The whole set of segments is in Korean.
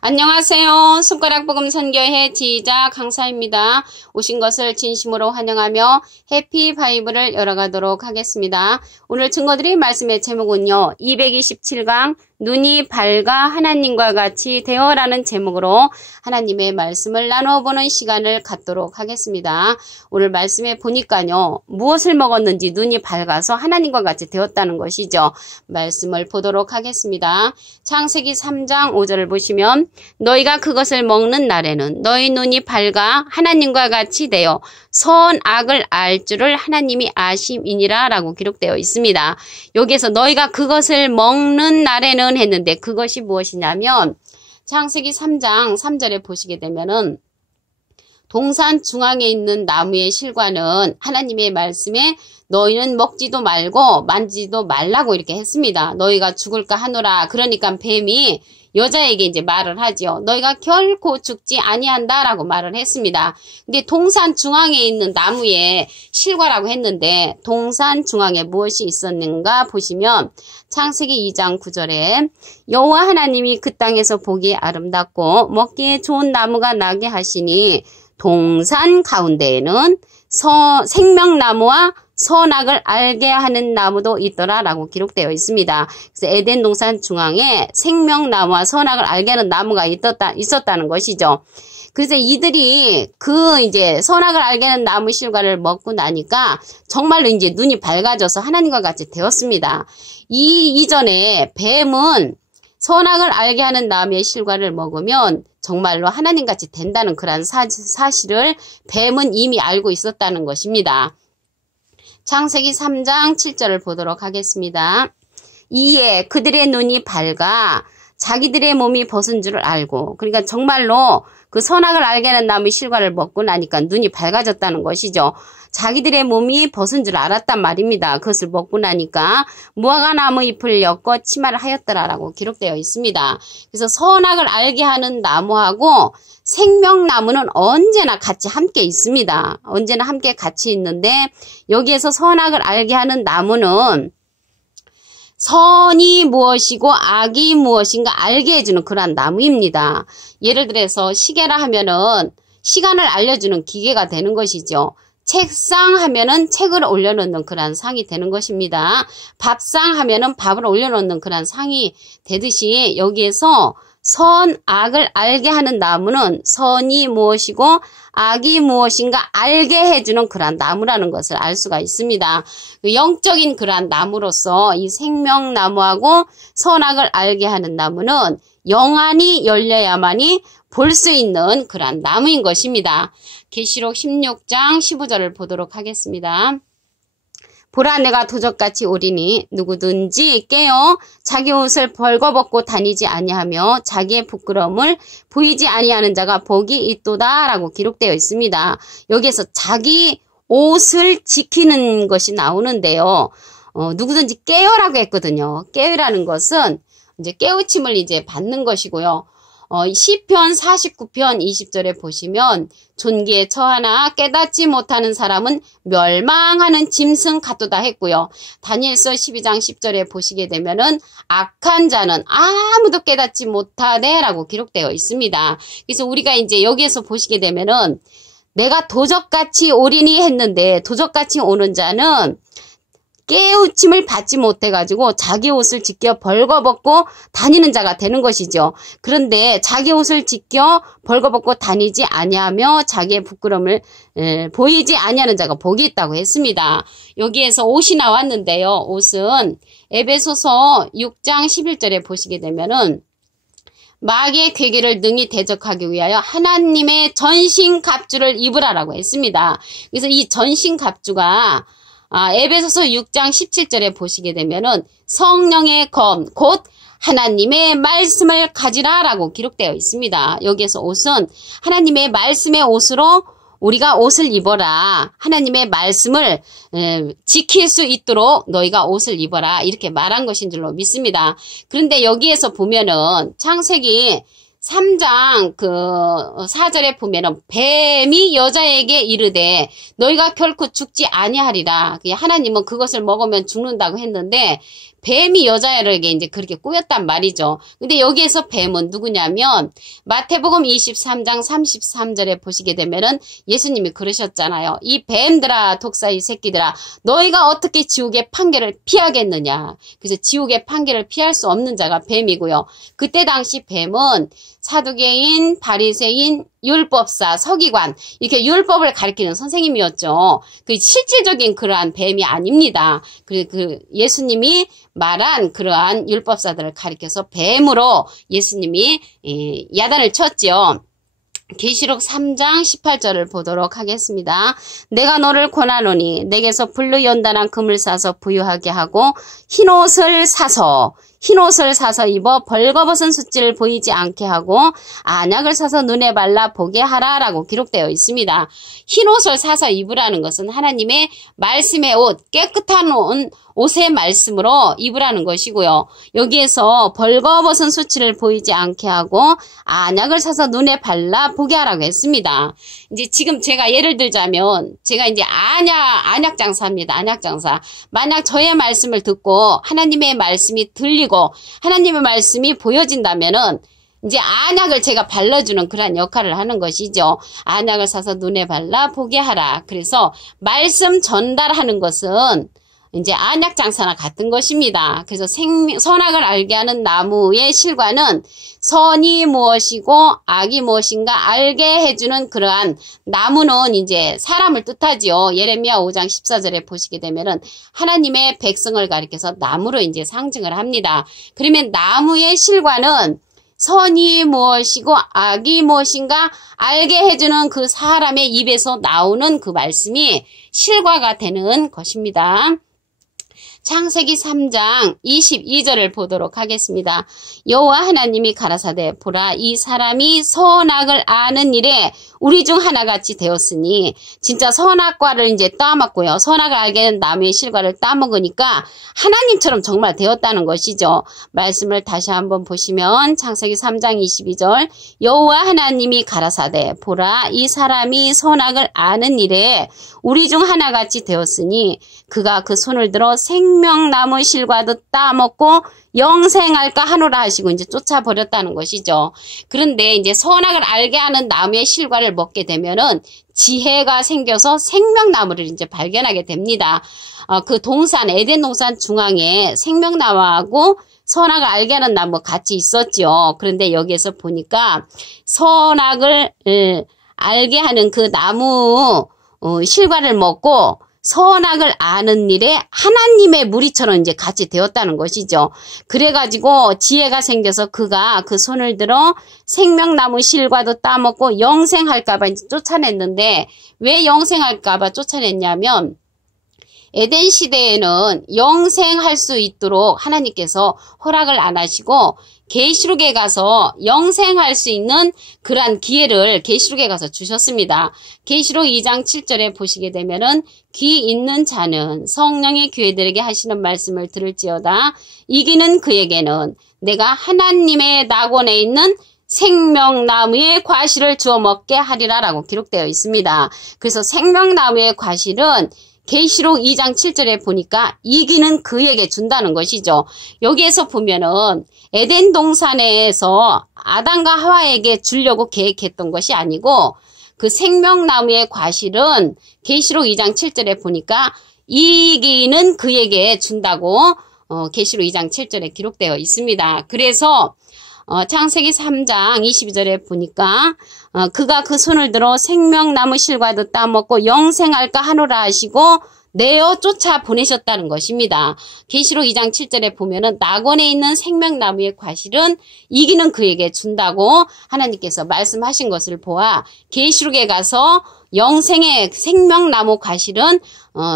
안녕하세요. 손가락복음 선교회 지휘자 강사입니다. 오신 것을 진심으로 환영하며 해피 바이블을 열어가도록 하겠습니다. 오늘 증거드릴 말씀의 제목은요. 227강 눈이 밝아 하나님과 같이 되어라는 제목으로 하나님의 말씀을 나눠보는 시간을 갖도록 하겠습니다. 오늘 말씀에 보니까요. 무엇을 먹었는지 눈이 밝아서 하나님과 같이 되었다는 것이죠. 말씀을 보도록 하겠습니다. 창세기 3장 5절을 보시면 너희가 그것을 먹는 날에는 너희 눈이 밝아 하나님과 같이 되어 선악을 알 줄을 하나님이 아심이니라 라고 기록되어 있습니다. 여기에서 너희가 그것을 먹는 날에는 했는데 그것이 무엇이냐면 창세기 3장 3절에 보시게 되면은 동산 중앙에 있는 나무의 실과는 하나님의 말씀에 너희는 먹지도 말고 만지지도 말라고 이렇게 했습니다. 너희가 죽을까 하노라. 그러니까 뱀이 여자에게 이제 말을 하죠. 너희가 결코 죽지 아니한다라고 말을 했습니다. 근데 동산 중앙에 있는 나무의 실과라고 했는데 동산 중앙에 무엇이 있었는가 보시면 창세기 2장 9절에 여호와 하나님이 그 땅에서 보기에 아름답고 먹기에 좋은 나무가 나게 하시니 동산 가운데에는 생명나무와 선악을 알게 하는 나무도 있더라라고 기록되어 있습니다. 그래서 에덴 동산 중앙에 생명나무와 선악을 알게 하는 나무가 있었다는 것이죠. 그래서 이들이 이제 선악을 알게 하는 나무 실과를 먹고 나니까 정말로 이제 눈이 밝아져서 하나님과 같이 되었습니다. 이전에 뱀은 선악을 알게 하는 나무의 실과를 먹으면 정말로 하나님같이 된다는 그런 사실을 뱀은 이미 알고 있었다는 것입니다. 창세기 3장 7절을 보도록 하겠습니다. 이에 그들의 눈이 밝아 자기들의 몸이 벗은 줄을 알고 그러니까 정말로 그 선악을 알게 하는 나무의 실과를 먹고 나니까 눈이 밝아졌다는 것이죠. 자기들의 몸이 벗은 줄 알았단 말입니다. 그것을 먹고 나니까 무화과나무 잎을 엮어 치마를 하였더라라고 기록되어 있습니다. 그래서 선악을 알게 하는 나무하고 생명나무는 언제나 같이 함께 있습니다. 언제나 함께 같이 있는데 여기에서 선악을 알게 하는 나무는 선이 무엇이고 악이 무엇인가 알게 해주는 그러한 나무입니다. 예를 들어서 시계라 하면은 시간을 알려주는 기계가 되는 것이죠. 책상 하면은 책을 올려놓는 그런 상이 되는 것입니다. 밥상 하면은 밥을 올려놓는 그런 상이 되듯이 여기에서 선악을 알게 하는 나무는 선이 무엇이고 악이 무엇인가 알게 해주는 그러한 나무라는 것을 알 수가 있습니다. 영적인 그러한 나무로서 이 생명나무하고 선악을 알게 하는 나무는 영안이 열려야만이 볼 수 있는 그러한 나무인 것입니다. 계시록 16장 15절을 보도록 하겠습니다. 보라 내가 도적같이 오리니 누구든지 깨어 자기 옷을 벌거벗고 다니지 아니하며 자기의 부끄러움을 보이지 아니하는 자가 복이 있도다 라고 기록되어 있습니다. 여기에서 자기 옷을 지키는 것이 나오는데요. 누구든지 깨어라고 했거든요. 깨어라는 것은 이제 깨우침을 이제 받는 것이고요. 시편 49편 20절에 보시면 존귀에 처하나 깨닫지 못하는 사람은 멸망하는 짐승 같도다 했고요. 다니엘서 12장 10절에 보시게 되면은 악한 자는 아무도 깨닫지 못하네 라고 기록되어 있습니다. 그래서 우리가 이제 여기에서 보시게 되면은 내가 도적같이 오리니 했는데 도적같이 오는 자는 깨우침을 받지 못해가지고 자기 옷을 지켜 벌거벗고 다니는 자가 되는 것이죠. 그런데 자기 옷을 지켜 벌거벗고 다니지 아니하며 자기의 부끄러움을 보이지 아니하는 자가 복이 있다고 했습니다. 여기에서 옷이 나왔는데요. 옷은 에베소서 6장 11절에 보시게 되면은 마귀의 괴계를 능히 대적하기 위하여 하나님의 전신갑주를 입으라라고 했습니다. 그래서 이 전신갑주가 에베소서 6장 17절에 보시게 되면은 성령의 검, 곧 하나님의 말씀을 가지라라고 기록되어 있습니다. 여기에서 옷은 하나님의 말씀의 옷으로 우리가 옷을 입어라. 하나님의 말씀을 지킬 수 있도록 너희가 옷을 입어라. 이렇게 말한 것인 줄로 믿습니다. 그런데 여기에서 보면은 창세기 3장 4절에 보면은 뱀이 여자에게 이르되 너희가 결코 죽지 아니하리라. 하나님은 그것을 먹으면 죽는다고 했는데 뱀이 여자에게 이제 그렇게 꾸몄단 말이죠. 근데 여기에서 뱀은 누구냐면 마태복음 23장 33절에 보시게 되면은 예수님이 그러셨잖아요. 이 뱀들아, 독사의 새끼들아, 너희가 어떻게 지옥의 판결을 피하겠느냐. 그래서 지옥의 판결을 피할 수 없는 자가 뱀이고요. 그때 당시 뱀은 사두개인, 바리새인, 율법사, 서기관, 이렇게 율법을 가르치는 선생님이었죠. 그 실질적인 그러한 뱀이 아닙니다. 그 예수님이 말한 그러한 율법사들을 가리켜서 뱀으로 예수님이 야단을 쳤죠. 계시록 3장 18절을 보도록 하겠습니다. 내가 너를 권하노니 내게서 불로 연단한 금을 사서 부유하게 하고 흰옷을 사서 입어 벌거벗은 숫지를 보이지 않게 하고 안약을 사서 눈에 발라 보게 하라라고 기록되어 있습니다. 흰옷을 사서 입으라는 것은 하나님의 말씀의 옷, 깨끗한 옷의 말씀으로 입으라는 것이고요. 여기에서 벌거벗은 수치를 보이지 않게 하고 안약을 사서 눈에 발라 보게 하라고 했습니다. 이제 지금 제가 예를 들자면 제가 이제 안약 장사입니다. 안약 장사. 만약 저의 말씀을 듣고 하나님의 말씀이 들리고 하나님의 말씀이 보여진다면은 이제 안약을 제가 발라주는 그런 역할을 하는 것이죠. 안약을 사서 눈에 발라 보게 하라. 그래서 말씀 전달하는 것은 이제 안약 장사나 같은 것입니다. 그래서 선악을 알게 하는 나무의 실과는 선이 무엇이고 악이 무엇인가 알게 해주는 그러한 나무는 이제 사람을 뜻하지요. 예레미야 5장 14절에 보시게 되면은 하나님의 백성을 가리켜서 나무로 이제 상징을 합니다. 그러면 나무의 실과는 선이 무엇이고 악이 무엇인가 알게 해주는 그 사람의 입에서 나오는 그 말씀이 실과가 되는 것입니다. 창세기 3장 22절을 보도록 하겠습니다. 여호와 하나님이 가라사대 보라 이 사람이 선악을 아는 일에 우리 중 하나같이 되었으니 진짜 선악과를 이제 따먹고요. 선악을 알게 하는 나무의 실과를 따먹으니까 하나님처럼 정말 되었다는 것이죠. 말씀을 다시 한번 보시면 창세기 3장 22절 여호와 하나님이 가라사대 보라 이 사람이 선악을 아는 일에 우리 중 하나같이 되었으니 그가 그 손을 들어 생명나무 실과도 따먹고 영생할까 하노라 하시고 이제 쫓아버렸다는 것이죠. 그런데 이제 선악을 알게 하는 나무의 실과를 먹게 되면은 지혜가 생겨서 생명나무를 이제 발견하게 됩니다. 그 동산, 에덴 동산 중앙에 생명나무하고 선악을 알게 하는 나무 같이 있었죠. 그런데 여기에서 보니까 선악을 알게 하는 그 나무 실과를 먹고 선악을 아는 일에 하나님의 무리처럼 이제 같이 되었다는 것이죠. 그래가지고 지혜가 생겨서 그가 그 손을 들어 생명나무 실과도 따먹고 영생할까봐 이제 쫓아냈는데 왜 영생할까봐 쫓아냈냐면 에덴 시대에는 영생할 수 있도록 하나님께서 허락을 안 하시고 계시록에 가서 영생할 수 있는 그러한 기회를 계시록에 가서 주셨습니다. 계시록 2장 7절에 보시게 되면은 귀 있는 자는 성령의 교회들에게 하시는 말씀을 들을지어다. 이기는 그에게는 내가 하나님의 낙원에 있는 생명나무의 과실을 주워 먹게 하리라 라고 기록되어 있습니다. 그래서 생명나무의 과실은 계시록 2장 7절에 보니까 이기는 그에게 준다는 것이죠. 여기에서 보면은 에덴 동산에서 아담과 하와에게 주려고 계획했던 것이 아니고 그 생명나무의 과실은 계시록 2장 7절에 보니까 이기는 그에게 준다고 계시록 2장 7절에 기록되어 있습니다. 그래서 창세기 3장 22절에 보니까 그가 그 손을 들어 생명나무 실과도 따먹고 영생할까 하노라 하시고 내어 쫓아 보내셨다는 것입니다. 계시록 2장 7절에 보면은 낙원에 있는 생명나무의 과실은 이기는 그에게 준다고 하나님께서 말씀하신 것을 보아 계시록에 가서 영생의 생명나무 과실은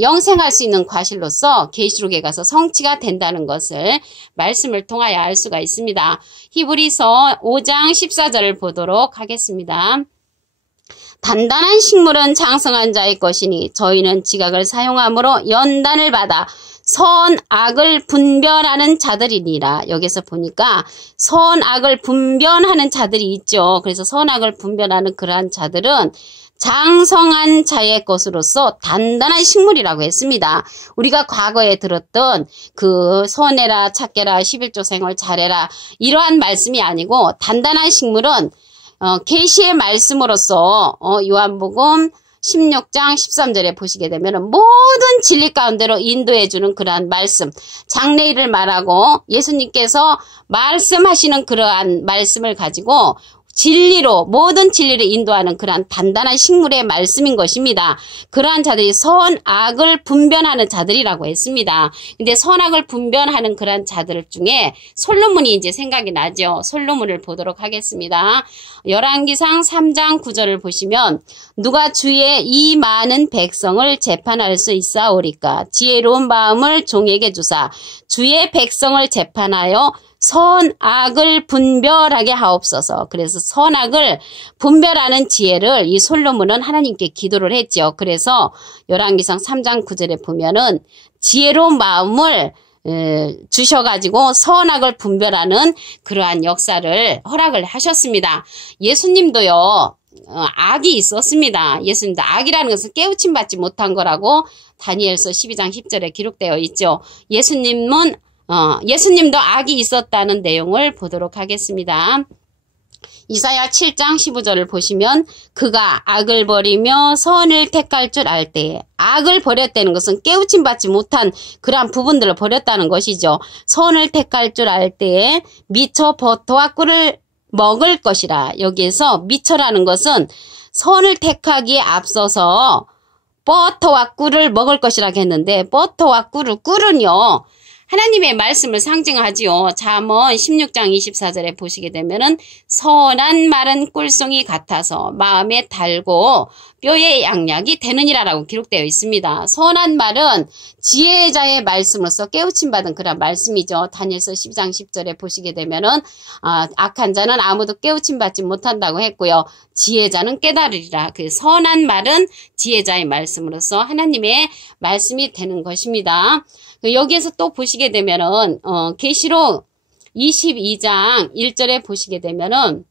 영생할 수 있는 과실로서 계시록에 가서 성취가 된다는 것을 말씀을 통하여 알 수가 있습니다. 히브리서 5장 14절을 보도록 하겠습니다. 단단한 식물은 장성한 자의 것이니 저희는 지각을 사용함으로 연단을 받아 선악을 분별하는 자들이니라. 여기서 보니까 선악을 분별하는 자들이 있죠. 그래서 선악을 분별하는 그러한 자들은 장성한 자의 것으로서 단단한 식물이라고 했습니다. 우리가 과거에 들었던 그 선해라 착해라 11조 생활 잘해라 이러한 말씀이 아니고 단단한 식물은 계시의 말씀으로서 요한복음 16장 13절에 보시게 되면 모든 진리 가운데로 인도해주는 그러한 말씀, 장래일을 말하고 예수님께서 말씀하시는 그러한 말씀을 가지고 진리로 모든 진리를 인도하는 그러한 단단한 식물의 말씀인 것입니다. 그러한 자들이 선악을 분별하는 자들이라고 했습니다. 근데 선악을 분별하는 그러한 자들 중에 솔로몬이 이제 생각이 나죠. 솔로몬을 보도록 하겠습니다. 열왕기상 3장 9절을 보시면 누가 주의 이 많은 백성을 재판할 수 있사오리까 지혜로운 마음을 종에게 주사 주의 백성을 재판하여 선악을 분별하게 하옵소서. 그래서 선악을 분별하는 지혜를 이 솔로몬은 하나님께 기도를 했죠. 그래서 열왕기상 3장 9절에 보면은 지혜로운 마음을 주셔가지고 선악을 분별하는 그러한 역사를 허락을 하셨습니다. 예수님도요. 악이 있었습니다. 예수님도 악이라는 것은 깨우침 받지 못한 거라고 다니엘서 12장 10절에 기록되어 있죠. 예수님도 악이 있었다는 내용을 보도록 하겠습니다. 이사야 7장 15절을 보시면 그가 악을 버리며 선을 택할 줄 알 때에 악을 버렸다는 것은 깨우침 받지 못한 그러한 부분들을 버렸다는 것이죠. 선을 택할 줄 알 때에 미쳐 버터와 꿀을 먹을 것이라. 여기에서 미쳐라는 것은 선을 택하기에 앞서서 버터와 꿀을 먹을 것이라고 했는데 버터와 꿀은요. 하나님의 말씀을 상징하지요. 잠언 16장 24절에 보시게 되면은 선한 말은 꿀송이 같아서 마음에 달고 뼈에 양약이 되느니라라고 기록되어 있습니다. 선한 말은 지혜자의 말씀으로서 깨우침 받은 그런 말씀이죠. 다니엘서 10장 10절에 보시게 되면은 악한 자는 아무도 깨우침 받지 못한다고 했고요. 지혜자는 깨달으리라. 그 선한 말은 지혜자의 말씀으로서 하나님의 말씀이 되는 것입니다. 여기에서 또 보시게 되면은 계시록 22장 1절에 보시게 되면은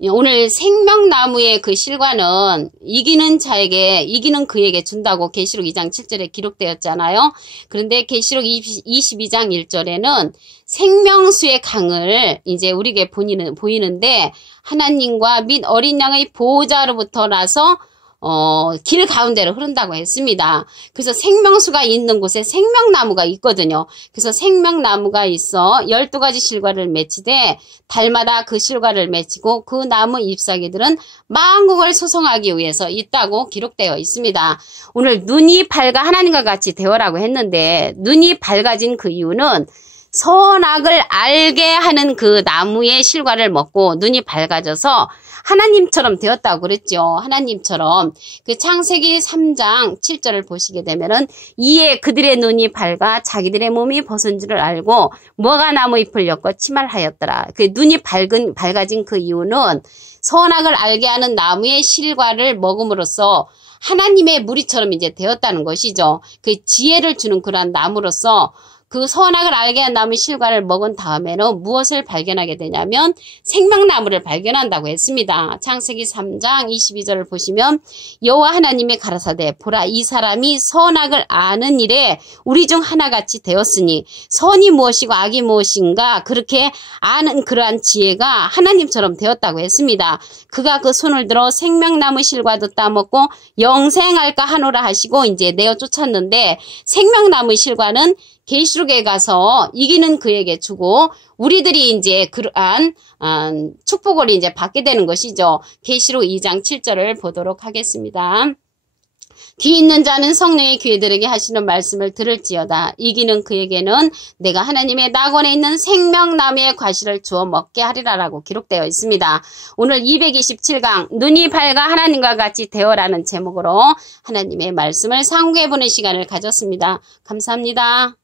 오늘 생명나무의 그 실과는 이기는 그에게 준다고 계시록 2장 7절에 기록되었잖아요. 그런데 계시록 22장 1절에는 생명수의 강을 이제 우리에게 보이는데 하나님과 및 어린 양의 보호자로부터 나서 길 가운데로 흐른다고 했습니다. 그래서 생명수가 있는 곳에 생명나무가 있거든요. 그래서 생명나무가 있어 12가지 실과를 맺히되 달마다 그 실과를 맺히고 그 나무 잎사귀들은 만국을 소송하기 위해서 있다고 기록되어 있습니다. 오늘 눈이 밝아 하나님과 같이 되어라고 했는데 눈이 밝아진 그 이유는 선악을 알게 하는 그 나무의 실과를 먹고 눈이 밝아져서 하나님처럼 되었다고 그랬죠. 하나님처럼. 그 창세기 3장 7절을 보시게 되면은 이에 그들의 눈이 밝아 자기들의 몸이 벗은 줄을 알고 뭐가 나무 잎을 엮어 치말하였더라. 그 눈이 밝아진 그 이유는 선악을 알게 하는 나무의 실과를 먹음으로써 하나님의 무리처럼 이제 되었다는 것이죠. 그 지혜를 주는 그러한 나무로서 그 선악을 알게 한 나무 실과를 먹은 다음에는 무엇을 발견하게 되냐면 생명나무를 발견한다고 했습니다. 창세기 3장 22절을 보시면 여호와 하나님이 가라사대 보라 이 사람이 선악을 아는 일에 우리 중 하나같이 되었으니 선이 무엇이고 악이 무엇인가 그렇게 아는 그러한 지혜가 하나님처럼 되었다고 했습니다. 그가 그 손을 들어 생명나무 실과도 따먹고 영생할까 하노라 하시고 이제 내어 쫓았는데 생명나무 실과는 계시록에 가서 이기는 그에게 주고 우리들이 이제 그러한 축복을 이제 받게 되는 것이죠. 계시록 2장 7절을 보도록 하겠습니다. 귀 있는 자는 성령의 귀에 들으게 하시는 말씀을 들을지어다. 이기는 그에게는 내가 하나님의 낙원에 있는 생명나무의 과실을 주어 먹게 하리라라고 기록되어 있습니다. 오늘 227강 눈이 밝아 하나님과 같이 되어라는 제목으로 하나님의 말씀을 상고해보는 시간을 가졌습니다. 감사합니다.